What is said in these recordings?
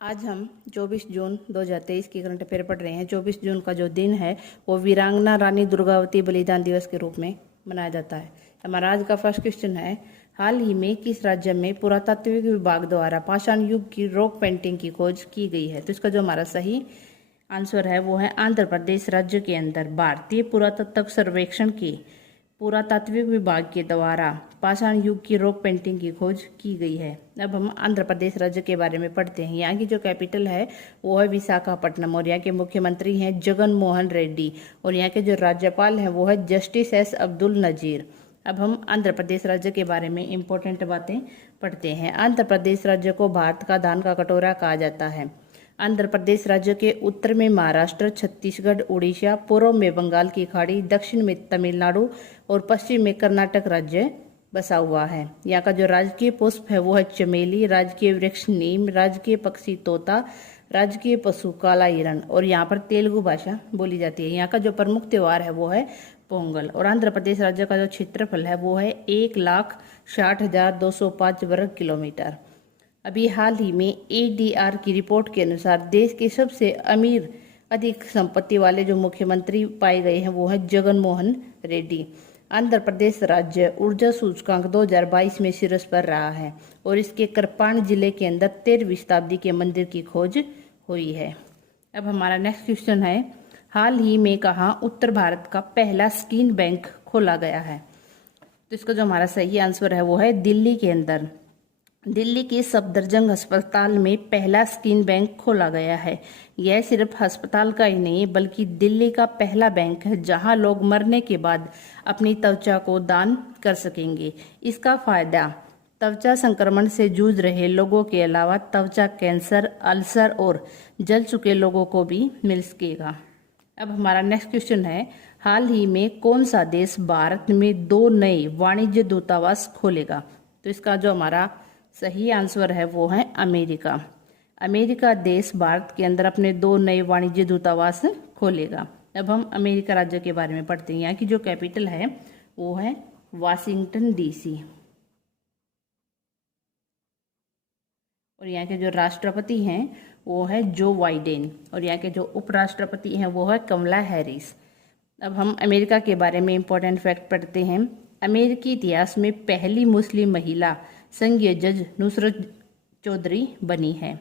आज हम 24 जून 2023 की करंट अफेयर पढ़ रहे हैं। 24 जून का जो दिन है वो वीरांगना रानी दुर्गावती बलिदान दिवस के रूप में मनाया जाता है। हमारा आज का फर्स्ट क्वेश्चन है, हाल ही में किस राज्य में पुरातात्विक विभाग द्वारा पाषाण युग की रॉक पेंटिंग की खोज की गई है? तो इसका जो हमारा सही आंसर है वो है आंध्र प्रदेश राज्य के अंदर भारतीय पुरातत्व सर्वेक्षण के पुरातात्विक विभाग के द्वारा पाषाण युग की रॉक पेंटिंग की खोज की गई है। अब हम आंध्र प्रदेश राज्य के बारे में पढ़ते हैं। यहाँ की जो कैपिटल है वो है विशाखापट्टनम और यहाँ के मुख्यमंत्री हैं जगन मोहन रेड्डी और यहाँ के जो राज्यपाल हैं वो है जस्टिस एस अब्दुल नजीर। अब हम आंध्र प्रदेश राज्य के बारे में इंपॉर्टेंट बातें पढ़ते हैं। आंध्र प्रदेश राज्य को भारत का दान का कटोरा कहा जाता है। आंध्र प्रदेश राज्य के उत्तर में महाराष्ट्र, छत्तीसगढ़, उड़ीसा, पूर्व में बंगाल की खाड़ी, दक्षिण में तमिलनाडु और पश्चिम में कर्नाटक राज्य बसा हुआ है। यहाँ का जो राजकीय पुष्प है वो है चमेली, राजकीय वृक्ष नीम, राजकीय पक्षी तोता, राजकीय पशु काला हिरण और यहाँ पर तेलुगु भाषा बोली जाती है। यहाँ का जो प्रमुख त्योहार है वो है पोंगल। और आंध्र प्रदेश राज्य का जो क्षेत्रफल है वो है 1,60,205 वर्ग किलोमीटर। अभी हाल ही में ADR की रिपोर्ट के अनुसार देश के सबसे अमीर अधिक संपत्ति वाले जो मुख्यमंत्री पाए गए हैं वो है जगन मोहन रेड्डी। आंध्र प्रदेश राज्य ऊर्जा सूचकांक 2022 में शीर्ष पर रहा है और इसके करपाण जिले के अंदर 13वीं शताब्दी के मंदिर की खोज हुई है। अब हमारा नेक्स्ट क्वेश्चन है, हाल ही में कहाँ उत्तर भारत का पहला स्किन बैंक खोला गया है? तो इसका जो हमारा सही आंसर है वो है दिल्ली के अंदर। दिल्ली के सफदरजंग अस्पताल में पहला स्किन बैंक खोला गया है। यह सिर्फ अस्पताल का ही नहीं बल्कि दिल्ली का पहला बैंक है जहां लोग मरने के बाद अपनी त्वचा को दान कर सकेंगे। इसका फायदा त्वचा संक्रमण से जूझ रहे लोगों के अलावा त्वचा कैंसर, अल्सर और जल चुके लोगों को भी मिल सकेगा। अब हमारा नेक्स्ट क्वेश्चन है, हाल ही में कौन सा देश भारत में 2 नए वाणिज्य दूतावास खोलेगा? तो इसका जो हमारा सही आंसर है वो है अमेरिका। अमेरिका देश भारत के अंदर अपने 2 नए वाणिज्य दूतावास खोलेगा। अब हम अमेरिका राज्य के बारे में पढ़ते हैं। यहाँ की जो कैपिटल है वो है वाशिंगटन DC और यहाँ के जो राष्ट्रपति हैं वो है जो बाइडेन और यहाँ के जो उपराष्ट्रपति हैं वो है कमला हैरिस। अब हम अमेरिका के बारे में इंपॉर्टेंट फैक्ट पढ़ते हैं। अमेरिकी इतिहास में पहली मुस्लिम महिला संघीय जज नुसरत चौधरी बनी है।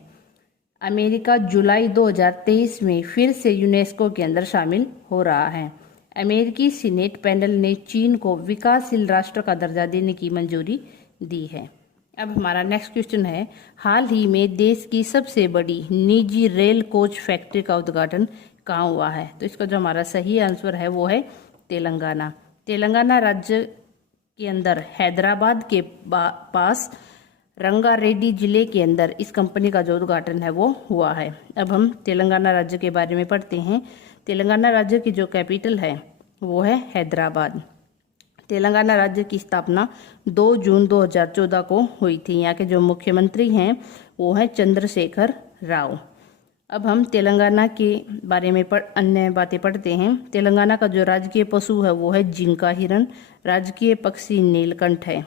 अमेरिका जुलाई 2023 में फिर से यूनेस्को के अंदर शामिल हो रहा है। अमेरिकी सीनेट पैनल ने चीन को विकासशील राष्ट्र का दर्जा देने की मंजूरी दी है। अब हमारा नेक्स्ट क्वेश्चन है, हाल ही में देश की सबसे बड़ी निजी रेल कोच फैक्ट्री का उद्घाटन कहाँ हुआ है? तो इसका जो हमारा सही आंसर है वो है तेलंगाना। तेलंगाना राज्य के अंदर हैदराबाद के पास रंगारेड्डी जिले के अंदर इस कंपनी का जो उद्घाटन है वो हुआ है। अब हम तेलंगाना राज्य के बारे में पढ़ते हैं। तेलंगाना राज्य की जो कैपिटल है वो है हैदराबाद। तेलंगाना राज्य की स्थापना 2 जून 2014 को हुई थी। यहाँ के जो मुख्यमंत्री हैं वो है चंद्रशेखर राव। अब हम तेलंगाना के बारे में अन्य बातें पढ़ते हैं। तेलंगाना का जो राजकीय पशु है वो है जिंका हिरन, राजकीय पक्षी नीलकंठ है।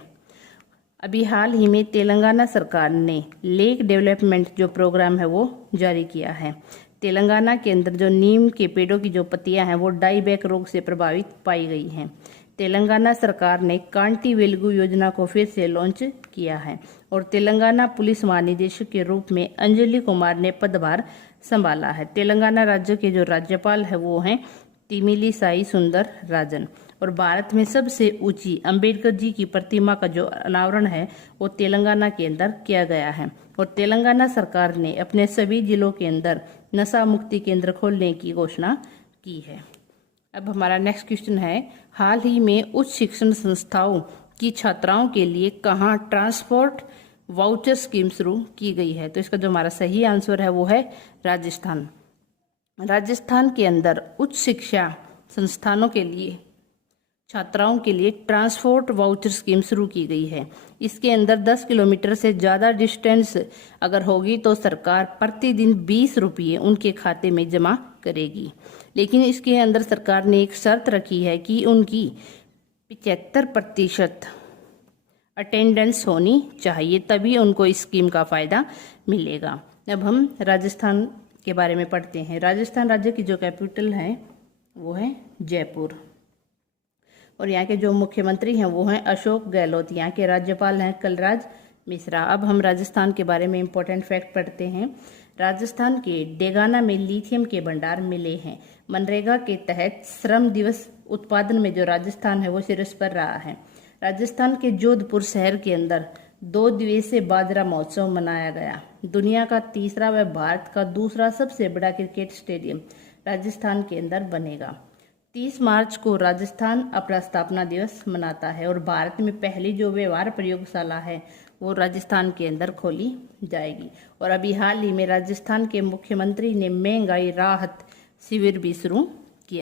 अभी हाल ही में तेलंगाना सरकार ने लेक डेवलपमेंट जो प्रोग्राम है वो जारी किया है। तेलंगाना के अंदर जो नीम के पेड़ों की जो पत्तियां हैं वो डाईबैक रोग से प्रभावित पाई गई हैं। तेलंगाना सरकार ने कांटी वेलगू योजना को फिर से लॉन्च किया है और तेलंगाना पुलिस महानिदेशक के रूप में अंजलि कुमार ने पदभार संभाला है। तेलंगाना राज्य के जो राज्यपाल है वो हैं तिमिली साई सुंदर राजन और भारत में सबसे ऊंची अंबेडकर जी की प्रतिमा का जो अनावरण है वो तेलंगाना के अंदर किया गया है और तेलंगाना सरकार ने अपने सभी जिलों के अंदर नशा मुक्ति केंद्र खोलने की घोषणा की है। अब हमारा नेक्स्ट क्वेश्चन है, हाल ही में उच्च शिक्षण संस्थाओं की छात्राओं के लिए कहाँ ट्रांसपोर्ट वाउचर स्कीम शुरू की गई है? तो इसका जो हमारा सही आंसर है वो है राजस्थान। राजस्थान के अंदर उच्च शिक्षा संस्थानों के लिए छात्राओं के लिए ट्रांसपोर्ट वाउचर स्कीम शुरू की गई है। इसके अंदर 10 किलोमीटर से ज़्यादा डिस्टेंस अगर होगी तो सरकार प्रतिदिन 20 रुपये उनके खाते में जमा करेगी। लेकिन इसके अंदर सरकार ने एक शर्त रखी है कि उनकी 75% अटेंडेंस होनी चाहिए, तभी उनको इस स्कीम का फ़ायदा मिलेगा। अब हम राजस्थान के बारे में पढ़ते हैं। राजस्थान राज्य की जो कैपिटल है वो है जयपुर, और यहाँ के जो मुख्यमंत्री हैं वो हैं अशोक गहलोत। यहाँ के राज्यपाल हैं कलराज मिश्रा। अब हम राजस्थान के बारे में इम्पोर्टेंट फैक्ट पढ़ते हैं। राजस्थान के डेगाना में लिथियम के भंडार मिले हैं। मनरेगा के तहत श्रम दिवस उत्पादन में जो राजस्थान है वो शीर्ष पर रहा है। राजस्थान के जोधपुर शहर के अंदर 2 दिवसीय बाजरा महोत्सव मनाया गया। दुनिया का तीसरा व भारत का दूसरा सबसे बड़ा क्रिकेट स्टेडियम राजस्थान के अंदर बनेगा। 30 मार्च को राजस्थान अपना स्थापना दिवस मनाता है, और भारत में पहली जो व्यवहार प्रयोगशाला है वो राजस्थान के अंदर खोली जाएगी। और अभी हाल ही में राजस्थान के मुख्यमंत्री ने महंगाई राहत शिविर भी शुरू